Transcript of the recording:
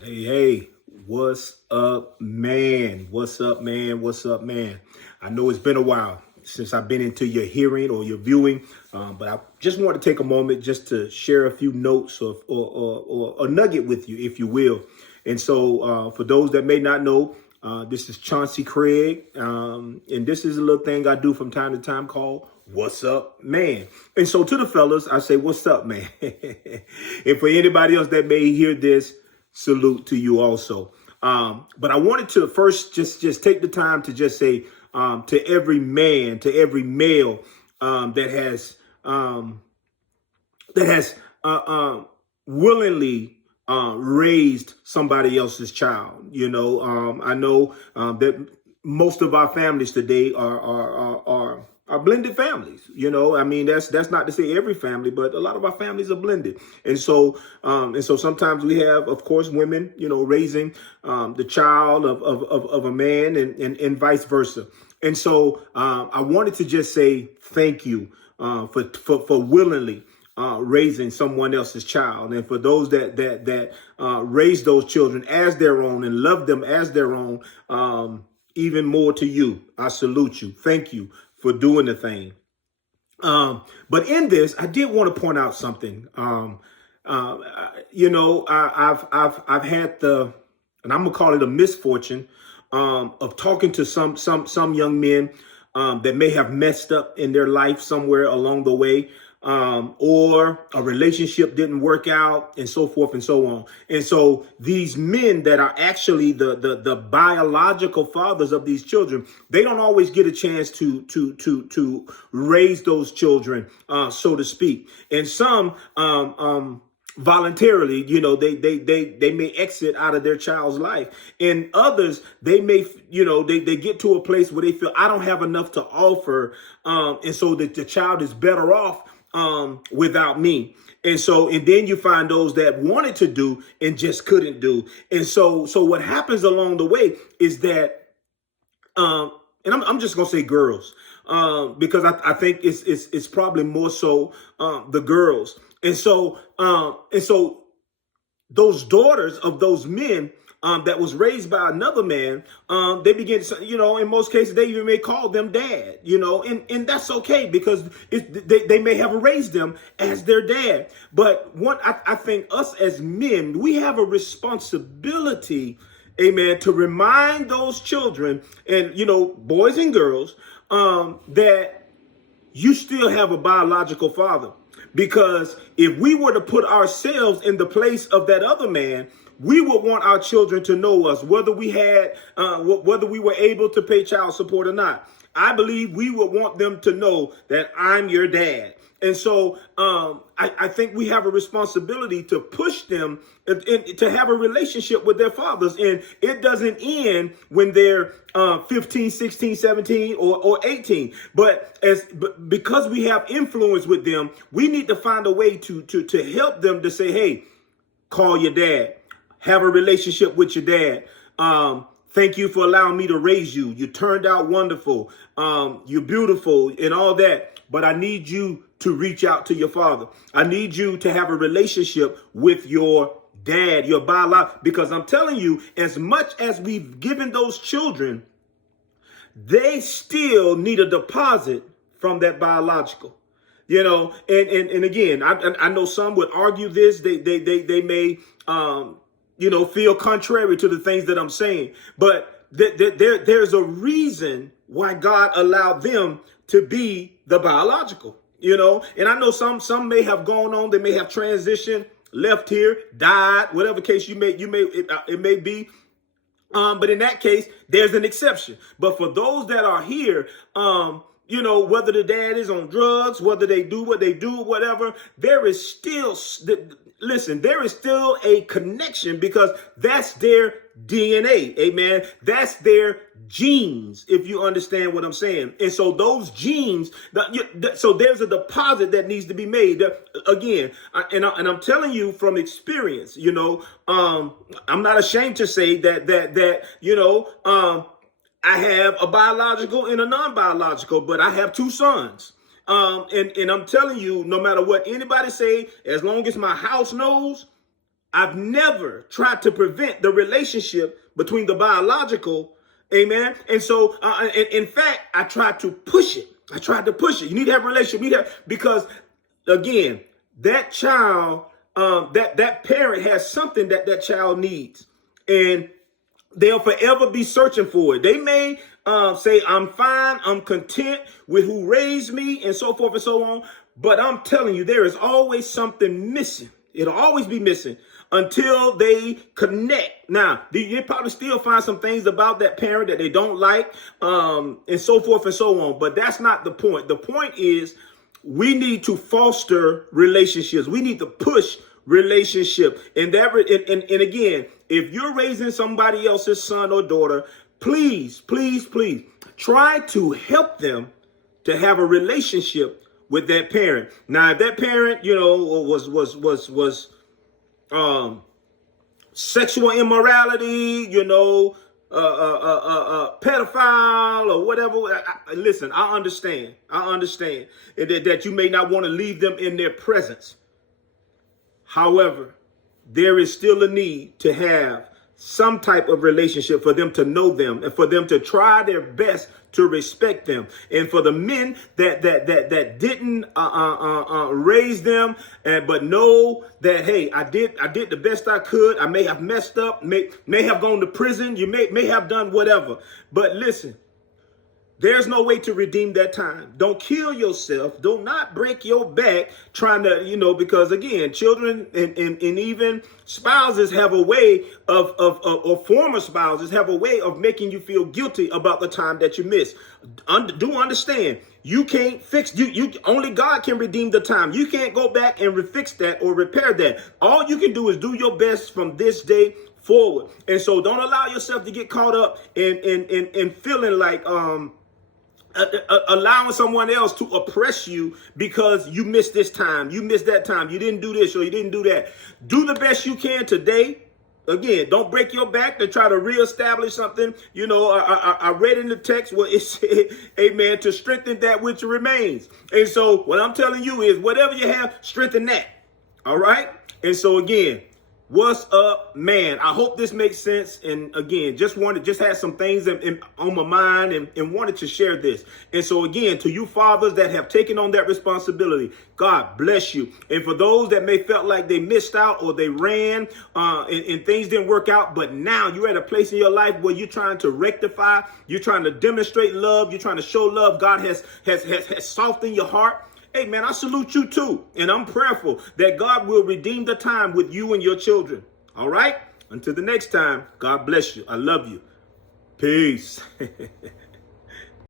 Hey, what's up, man? What's up, man? What's up, man? I know it's been a while since I've been into your hearing or your viewing, but I just want to take a moment just to share a few notes or a nugget with you, if you will. And so, for those that may not know, this is Chauncey Craig, and this is a little thing I do from time to time called "What's Up, Man." And so, to the fellas, I say, "What's up, man?" And for anybody else that may hear this, salute to you also. But I wanted to first just take the time to just say to every man, to every male that has willingly raised somebody else's child. I know that most of our families today are blended families. I mean, that's not to say every family, but a lot of our families are blended. And so sometimes we have, of course, women, raising the child of a man, and vice versa. And so I wanted to just say thank you for willingly raising someone else's child, and for those that raise those children as their own and love them as their own. Even more to you, I salute you. Thank you for doing the thing. But in this, I did want to point out something. I've had and I'm gonna call it a misfortune, of talking to some young men that may have messed up in their life somewhere along the way, or a relationship didn't work out, and so forth and so on. And so these men that are actually the biological fathers of these children, they don't always get a chance to raise those children, so to speak. And some voluntarily, they may exit out of their child's life, and others, they may, they get to a place where they feel, I don't have enough to offer, and so that the child is better off without me. And then you find those that wanted to do and just couldn't do. And so what happens along the way is that, and I'm just gonna say girls, because I think it's probably more so the girls. And so those daughters of those men that was raised by another man, they begin to, in most cases, they even may call them dad, and that's okay, because they may have raised them as their dad. But I think us as men, we have a responsibility, amen, to remind those children and, boys and girls, that you still have a biological father. Because if we were to put ourselves in the place of that other man, we would want our children to know us, whether we were able to pay child support or not. I believe we would want them to know that I'm your dad. And so I think we have a responsibility to push them and to have a relationship with their fathers. And it doesn't end when they're 15, 16, 17, or 18. But because we have influence with them, we need to find a way to help them to say, hey, call your dad. Have a relationship with your dad. Thank you for allowing me to raise you. You turned out wonderful. You're beautiful and all that. But I need you to reach out to your father. I need you to have a relationship with your dad, your biological. Because I'm telling you, as much as we've given those children, they still need a deposit from that biological. And again, I know some would argue this. They may feel contrary to the things that I'm saying, but there's a reason why God allowed them to be the biological. And I know some may have gone on, they may have transitioned, left here, died, whatever case it may be. But in that case, there's an exception. But for those that are here, whether the dad is on drugs, whether they do what they do, whatever, there is still a connection, because that's their DNA. Amen. That's their genes, if you understand what I'm saying. And so those genes, so there's a deposit that needs to be made. Again, and I'm telling you from experience, I'm not ashamed to say that I have a biological and a non-biological, but I have two sons. And I'm telling you, no matter what anybody say, as long as my house knows, I've never tried to prevent the relationship between the biological, amen. And so, in fact, I tried to push it. I tried to push it. You need to have a relationship. You need to have, because again, that child, that parent has something that that child needs, and they'll forever be searching for it. They may say, I'm fine, I'm content with who raised me, and so forth and so on. But I'm telling you, there is always something missing. It'll always be missing until they connect. Now, you probably still find some things about that parent that they don't like, and so forth and so on. But that's not the point. The point is we need to foster relationships. We need to push relationship. And that, and again, if you're raising somebody else's son or daughter, please, please, please try to help them to have a relationship with that parent. Now, if that parent, was sexual immorality, pedophile or whatever. Listen, I understand. I understand that you may not want to leave them in their presence. However, there is still a need to have some type of relationship for them to know them and for them to try their best to respect them. And for the men that didn't raise them, but know that, hey, I did the best I could. I may have messed up, may have gone to prison. You may have done whatever. But listen, there's no way to redeem that time. Don't kill yourself. Do not break your back trying to, because again, children and even spouses have a way or former spouses have a way of making you feel guilty about the time that you missed. Do understand, you can't fix, you only God can redeem the time. You can't go back and fix that or repair that. All you can do is do your best from this day forward. And so don't allow yourself to get caught up in feeling like, allowing someone else to oppress you because you missed this time, you missed that time, you didn't do this or you didn't do that. Do the best you can today. Again, don't break your back to try to reestablish something. I read in the text where it said, amen, to strengthen that which remains. And so what I'm telling you is whatever you have, strengthen that. All right. And so again, what's up, man? I hope this makes sense. And again, just had some things on my mind and wanted to share this. And so again, to you fathers that have taken on that responsibility, God bless you. And for those that may felt like they missed out or they ran and things didn't work out, but now you're at a place in your life where you're trying to rectify, you're trying to demonstrate love, you're trying to show love. God has softened your heart. Hey, man, I salute you too. And I'm prayerful that God will redeem the time with you and your children. All right? Until the next time, God bless you. I love you. Peace.